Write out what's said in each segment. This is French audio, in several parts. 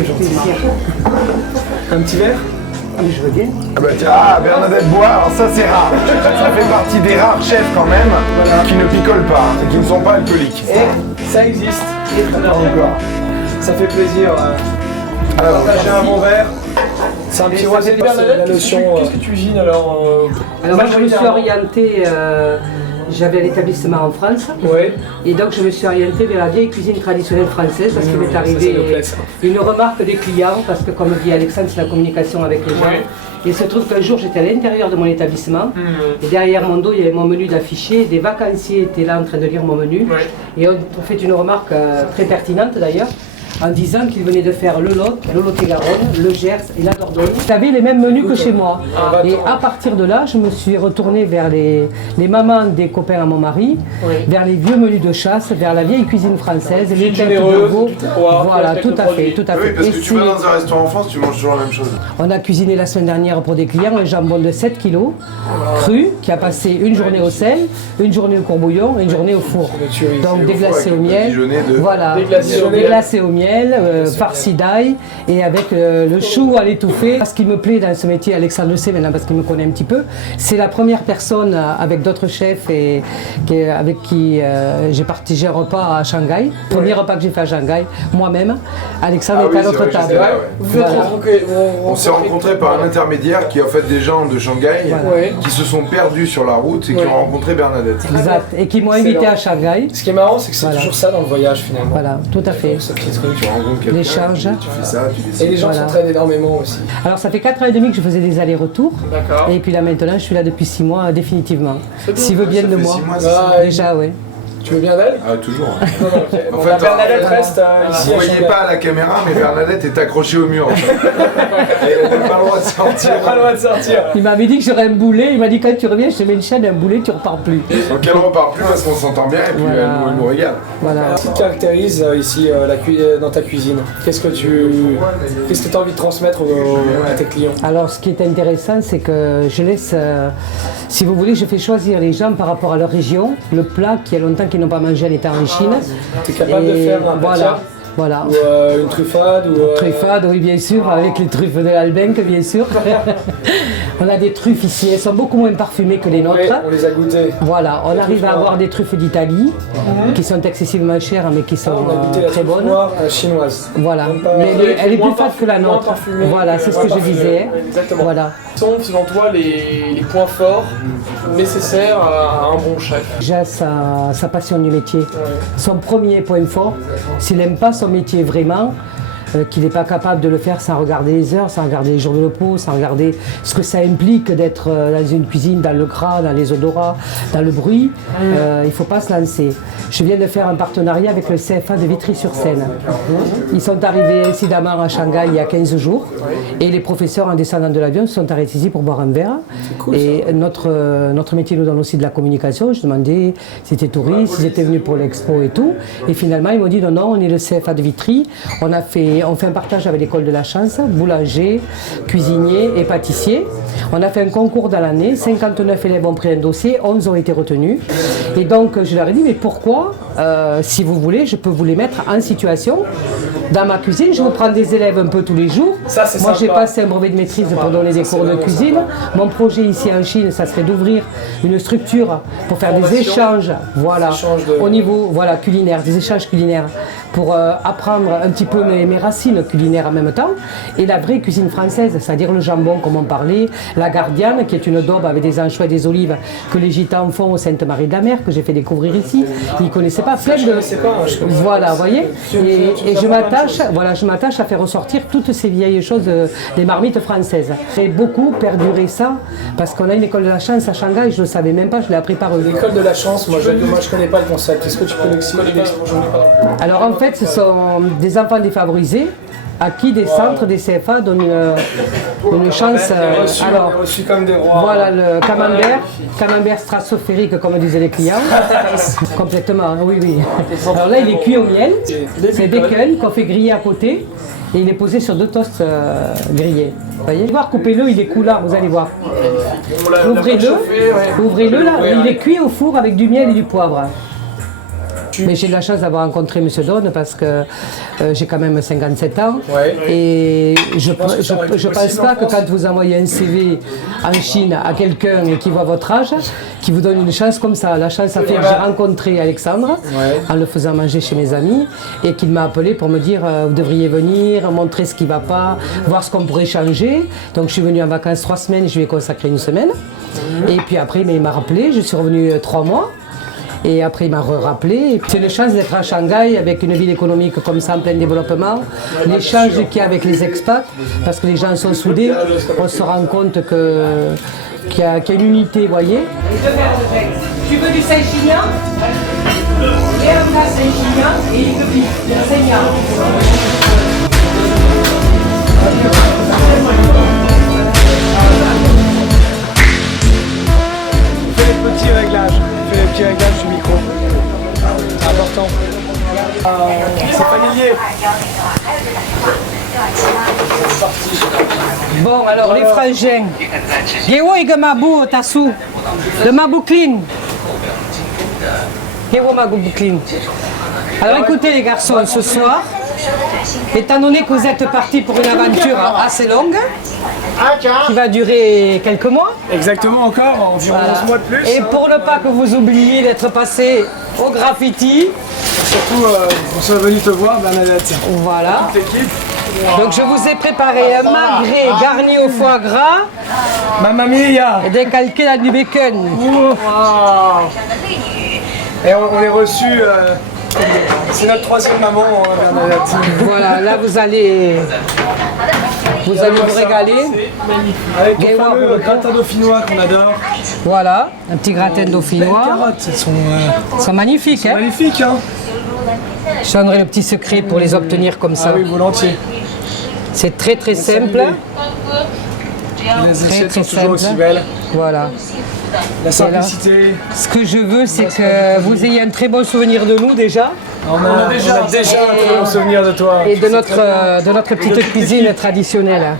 c'est gentil. Un petit verre? Je veux bien. Ah bah tiens, Bernadette boit, alors ça c'est rare. Ça fait partie des rares chefs quand même qui ne picolent pas, et qui ne sont pas alcooliques. Et ça existe. Encore. Ça fait plaisir. Partager un bon verre. C'est un petit roi, c'est la notion. Qu'est-ce que tu cuisines alors? Alors moi je me suis orientée, j'avais l'établissement en France, Oui. et donc je me suis orientée vers la vieille cuisine traditionnelle française parce qu'il m'est arrivé une remarque des clients, parce que comme dit Alexandre, c'est la communication avec les gens. Ouais. Il se trouve qu'un jour j'étais à l'intérieur de mon établissement, et derrière mon dos il y avait mon menu d'affiché, des vacanciers étaient là en train de lire mon menu, et on fait une remarque très pertinente d'ailleurs, en disant qu'ils venaient de faire le Lot, le Lot-et-Garonne, le Gers et la Dordogne. Ils avaient les mêmes menus que chez moi. Et à partir de là, je me suis retournée vers les mamans des copains à mon mari, vers les vieux menus de chasse, vers la vieille cuisine française, les têtes de veau. Voilà, tout à fait, tout à fait. Oui, parce que tu vas dans un restaurant en France, tu manges toujours la même chose. On a cuisiné la semaine dernière pour des clients un jambon de 7 kg, cru, qui a passé une journée au sel, une journée au courbouillon et une journée au four. Donc déglacé au miel. Voilà, déglacé au miel. Farci d'ail et avec le chou à l'étouffée. Ce qui me plaît dans ce métier, Alexandre le sait maintenant parce qu'il me connaît un petit peu, c'est la première personne avec d'autres chefs avec qui j'ai partagé un repas à Shanghai. Premier repas que j'ai fait à Shanghai, moi-même. Alexandre était à notre table. On s'est rencontrés par un intermédiaire qui est en fait des gens de Shanghai qui se sont perdus sur la route et qui ont rencontré Bernadette. Exact, et qui m'ont invité à Shanghai. Ce qui est marrant, c'est que c'est toujours ça dans le voyage finalement. Voilà, tout à fait. Tu rencontres quelqu'un, l'échange. tu fais ça, tu décides. Et les gens s'entraînent énormément aussi. Alors ça fait 4 ans et demi que je faisais des allers-rets-urs. D'accord. Et puis là maintenant, je suis là depuis 6 mois définitivement. S'il veut bien de moi. 6 mois, déjà, oui. Tu veux bien d'elle? Ah, toujours. En fait, Bernadette reste ici. Vous voyez pas à la caméra, mais Bernadette est accrochée au mur. En fait. Elle n'a pas le droit de sortir. Pas le droit de sortir. Il m'avait dit que j'aurais un boulet. Il m'a dit quand tu reviens, je te mets une chaîne, un boulet, tu repars plus. Donc elle repart plus parce qu'on s'entend bien et puis elle nous regarde. Voilà. Qu'est-ce qui caractérise ici dans ta cuisine? Qu'est-ce que tu as envie de transmettre à tes clients? Alors ce qui est intéressant, c'est que je laisse, si vous voulez, je fais choisir les gens par rapport à leur région, le plat qui a longtemps qu'ils n'ont pas mangé en étant en Chine. Tu es capable de faire un patia? Voilà. Ou une truffade Truffade, oui, bien sûr, avec les truffes de l'Albenque, bien sûr. On a des truffes ici, elles sont beaucoup moins parfumées que les nôtres. Oui, on les a goûtées. Voilà, on arrive à avoir des truffes d'Italie, qui sont excessivement chères, mais qui sont très bonnes. Chinoise. Voilà, mais elle est plus fade que la nôtre. Voilà, c'est ce que je disais. Exactement. Voilà. Quels sont, selon toi, les points forts nécessaires à un bon chef? Déjà, sa passion du métier. Son premier point fort, s'il n'aime pas son métier vraiment, qu'il n'est pas capable de le faire sans regarder les heures, sans regarder les jours de repos, sans regarder ce que ça implique d'être dans une cuisine, dans le gras, dans les odorats, dans le bruit, il ne faut pas se lancer. Je viens de faire un partenariat avec le CFA de Vitry-sur-Seine. Ils sont arrivés incidemment à Shanghai il y a 15 jours et les professeurs en descendant de l'avion se sont arrêtés ici pour boire un verre. Cool, et notre métier nous donne aussi de la communication. Je demandais si c'était touristes, s'ils étaient venus pour l'expo et tout. Et finalement, ils m'ont dit non, on est le CFA de Vitry. On fait un partage avec l'école de la chance, boulanger, cuisinier et pâtissier. On a fait un concours dans l'année, 59 élèves ont pris un dossier, 11 ont été retenus. Et donc je leur ai dit, mais pourquoi, si vous voulez, je peux vous les mettre en situation dans ma cuisine. Je vous prends des élèves un peu tous les jours. Moi j'ai passé un brevet de maîtrise pour donner des cours de cuisine. Mon projet ici en Chine, ça serait d'ouvrir une structure pour faire des échanges, voilà, au niveau culinaire, des échanges culinaires, pour apprendre un petit peu mes racines culinaires en même temps, et la vraie cuisine française, c'est-à-dire le jambon comme on parlait, la gardiane qui est une daube avec des anchois et des olives que les gitans font au Sainte-Marie-de-la-Mer, que j'ai fait découvrir ici. Ils ne connaissaient pas, plein de... Voilà, vous voyez, et je m'attache à faire ressortir toutes ces vieilles choses des marmites françaises. J'ai beaucoup perduré ça, parce qu'on a une école de la chance à Shanghai, je ne le savais même pas, je l'ai appris par eux. L'école de la chance, moi je ne connais pas le concept, est-ce que tu peux l'expliquer? Alors en fait, ce sont des enfants défavorisés à qui des centres des CFA donnent une chance. Alors, comme des rois. Voilà le camembert stratosphérique comme disaient les clients. Complètement, oui. Alors là, il est cuit au miel, c'est bacon qu'on fait griller à côté et il est posé sur 2 toasts grillés. Vous voyez, coupez-le, il est coulant, vous allez voir. Ouvrez-le là, il est cuit au four avec du miel et du poivre. Mais j'ai de la chance d'avoir rencontré M. Donne parce que j'ai quand même 57 ans. Et je pense pas que quand vous envoyez un CV en Chine à quelqu'un qui voit votre âge, qui vous donne une chance comme ça. La chance, ça fait que j'ai rencontré Alexandre en le faisant manger chez mes amis et qu'il m'a appelé pour me dire vous devriez venir, montrer ce qui ne va pas, voir ce qu'on pourrait changer. Donc je suis venue en vacances 3 semaines, je lui ai consacré 1 semaine. Et puis après, il m'a rappelé, je suis revenue 3 mois. Et après, il m'a rappelé. C'est une chance d'être à Shanghai avec une ville économique comme ça en plein développement. L'échange qu'il y a avec les expats, parce que les gens sont soudés, on se rend compte qu'il y a une unité, vous voyez. Tu veux du Saint-Chinian? Il y a un plat Saint-Chinian et il te pique. Fais les petits réglages. Fais les petits réglages du micro. C'est important. C'est familier. Bon, alors les frangins. Yewo et Gamabou, Tassou. Le Mabou Clean. Yewo Mabou Clean. Alors écoutez les garçons, ce soir, étant donné que vous êtes partis pour une aventure assez longue, qui va durer quelques mois. Exactement, encore, environ 11 mois de plus. Et pour ne pas que vous oubliez d'être passé au graffiti. Surtout, on soit venu te voir, Bernadette. Voilà. Toute l'équipe. Donc je vous ai préparé un magret garni au foie gras. Mamma mia! Et décalqué dans du bacon. Wow. Et on est reçu. C'est notre 3e maman, Bernadette. Voilà, là vous allez vous régaler. Avec le fameux gratin dauphinois qu'on adore. Voilà, un petit gratin Les dauphinois. carottes, elles sont magnifiques. Hein. Magnifiques, hein. Je donnerai le petit secret pour les obtenir comme ça. Ah oui, volontiers. C'est très très simple. Les assiettes sont toujours aussi belles. Voilà. La simplicité. Là, ce que je veux, c'est que vous ayez un très bon souvenir de nous déjà. On a déjà un très bon souvenir de toi. Et de notre petite cuisine traditionnelle.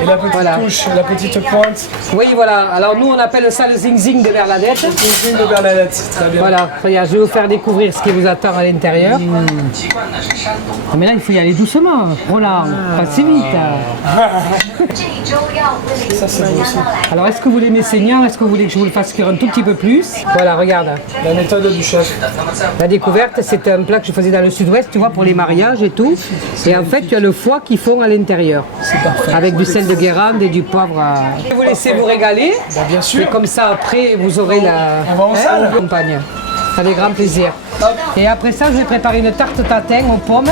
Et la petite touche, la petite pointe. Oui, voilà. Alors nous, on appelle ça le zing-zing de Bernadette. Le zing-zing de Bernadette, très bien. Voilà. Regarde, je vais vous faire découvrir ce qui vous attend à l'intérieur. Mais là, il faut y aller doucement. Roland, pas si vite. Ça, c'est beau aussi. Alors, est-ce que vous l'aimez saignant? Est-ce que vous voulez que je vous le fasse cuire un tout petit peu plus? Voilà, regarde. La méthode du chef. La découverte, c'est un plat que je faisais dans le sud-ouest, tu vois, pour les mariages et tout. Et en fait, tu as le foie qui fond à l'intérieur. C'est parfait. Avec du sel de Guérande et du poivre. Je vais vous laisser vous régaler. Bah, bien sûr. Et comme ça, après, vous aurez On va en salle. campagne. Avec grand plaisir. Et après ça, je vais préparer une tarte tatin aux pommes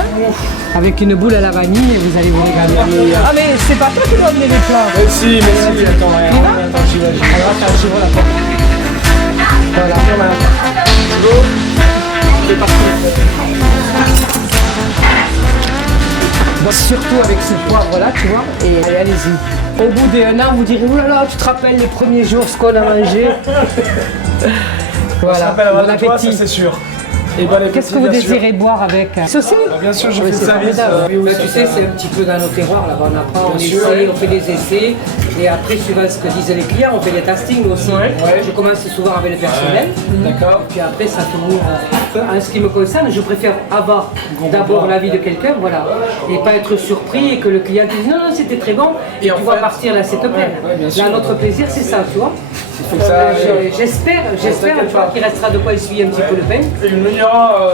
avec une boule à la vanille et vous allez vous régaler. Ah mais c'est pas toi qui dois amener les plats. Mais si, attends, attends, j'y vais. Alors attends, j'ouvre la porte. Voilà. C'est parti. Donc surtout avec ce poivre là, tu vois. Et allez-y. Au bout d'1 an, vous direz, oh là là, tu te rappelles les premiers jours ce qu'on a mangé. Voilà, bon appétit. Ça c'est sûr. Et bon appétit. Qu'est-ce que vous désirez boire avec? Ceci? Bien sûr, je fais le service. Tu sais, c'est un petit peu dans nos terroirs là-bas. On apprend, on essaye, on fait des essais. Et après, suivant ce que disent les clients, on fait des tastings aussi. Je commence souvent avec le personnel. D'accord. Puis après, ça finit. En ce qui me concerne, je préfère avoir d'abord l'avis de quelqu'un, voilà. Et pas être surpris et que le client dise non, non, c'était très bon. Et tu vas partir là, c'est te plaît. Là, notre plaisir, c'est ça, tu vois. J'espère tu vois, qu'il restera de quoi essuyer un petit peu le pain. Il me dira.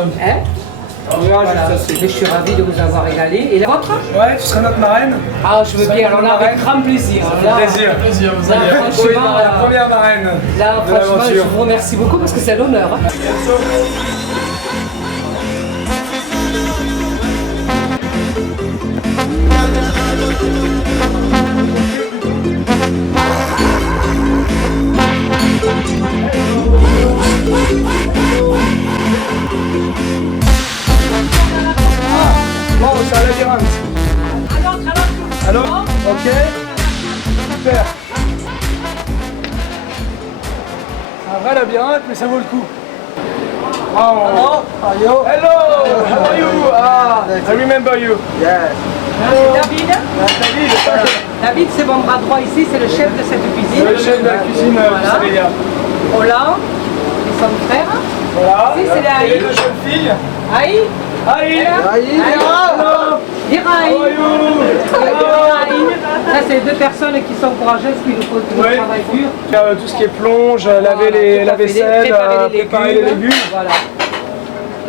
Voilà. Je suis ravie de vous avoir régalé. Et la vôtre? Ouais, tu seras notre marraine. Ah, je veux bien, alors là, avec grand plaisir. Plaisir, vous allez franchement, la première marraine. Là, de franchement, je l'aventure. vous remercie beaucoup parce que c'est l'honneur. Hein. Bon, ça va dire. Alors, ok. Super. C'est un vrai labyrinthe, mais ça vaut le coup. Wow. Hello. How are you? I remember you. Là, c'est David. David, c'est mon bras droit ici, c'est le chef de cette cuisine. Le chef de la cuisine Savelia. Roland, et son frère. Voilà. Si, c'est les Et les Aïe. deux jeunes filles. Aïe. Aïe. Hello. Iraï. How are you? Ça, c'est deux personnes qui sont courageuses, qui nous font tout le travail dur. Tout ce qui est plonge, laver la vaisselle, préparer les légumes. Voilà.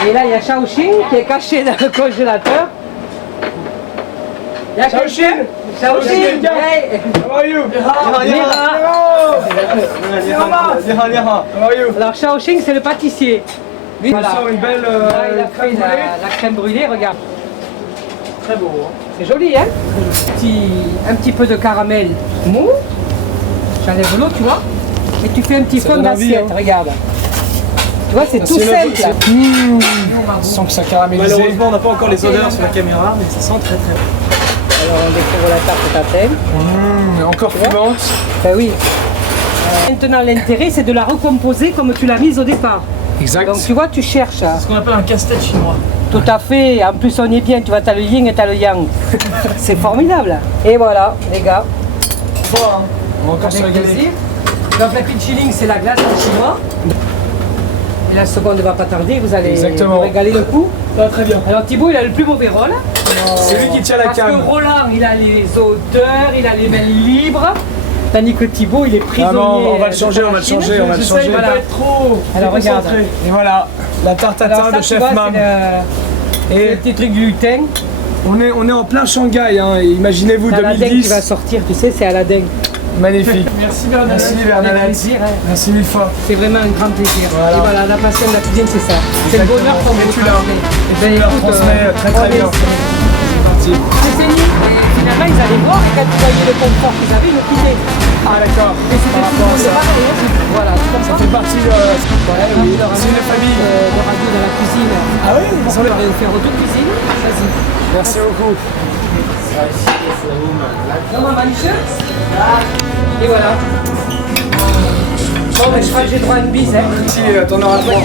Et là, il y a Shaoxing qui est caché dans le congélateur. Il y a Shaoxing. Shaoxing. Hey. How are you? Mira. How are you? Alors, Shaoxing, c'est le pâtissier. Lui, Il sort une belle là, il a fait crème brûlée. la crème brûlée, regarde. Très beau. Hein. C'est joli, hein? Un petit peu de caramel mou. J'enlève l'eau, tu vois. Et tu fais un petit Ça fond donne envie, d'assiette, hein. regarde. Tu vois, c'est tout c'est simple. On sent que ça caramélisé. Malheureusement, on n'a pas encore les odeurs sur la caméra, mais ça sent très très bon. Alors, on découvre la tarte tatin. Encore fumante. Ben oui. Maintenant, l'intérêt, c'est de la recomposer comme tu l'as mise au départ. Exact. Donc, tu vois, tu cherches. C'est ce qu'on appelle un casse-tête chinois. Tout à fait. En plus, on est bien. Tu vois, t'as le yin et t'as le yang. C'est formidable. Et voilà, les gars. On va encore se Avec régaler. plaisir. Donc, la pitchilling, c'est la glace en chinois. Et la seconde ne va pas tarder. Vous allez vous régaler le coup. Ça va très bien. Alors, Thibaut, il a le plus mauvais rôle. C'est lui qui tient la Parce que cam. Roland, il a les odeurs, il a les mains libres. Tandis que Thibaut, il est prisonnier. On va le changer, on va le changer, on va le J'essaye de changer. pas être trop Alors, regarde. déconcentré. Et voilà, la tarte Alors, tatin ça, de tu Chef vois, Mam. c'est le Et petit truc du lutin. on est en plein Shanghai, hein. Imaginez-vous C'est Aladdin qui 2010. va sortir, tu sais, c'est Aladdin. Magnifique. Merci Bernadette. Merci Avec Bernadette. plaisir, hein. Merci mille fois. C'est vraiment un grand plaisir. Voilà. Et voilà, la passion de la cuisine, c'est ça. C'est le bonheur qu'on Et vous tu l'as. transmet. Tu leur transmets très très bien. C'est parti. C'est fini. Et finalement, ils allaient voir et quand ils voyaient le confort qu'ils avaient, ils nous quittaient. Ah d'accord. Et c'était Par tout rapport à le monde ça. pareil. Hein. Voilà, c'est comme Ça ça. fait partie de... C'est une famille. De radio dans la cuisine. Ah oui, On va faire auto-cuisine. Vas-y. Merci beaucoup. Non, maman, et voilà. Bon, ben, je crois que j'ai droit à une bise. Hein. Si, t'en auras trois.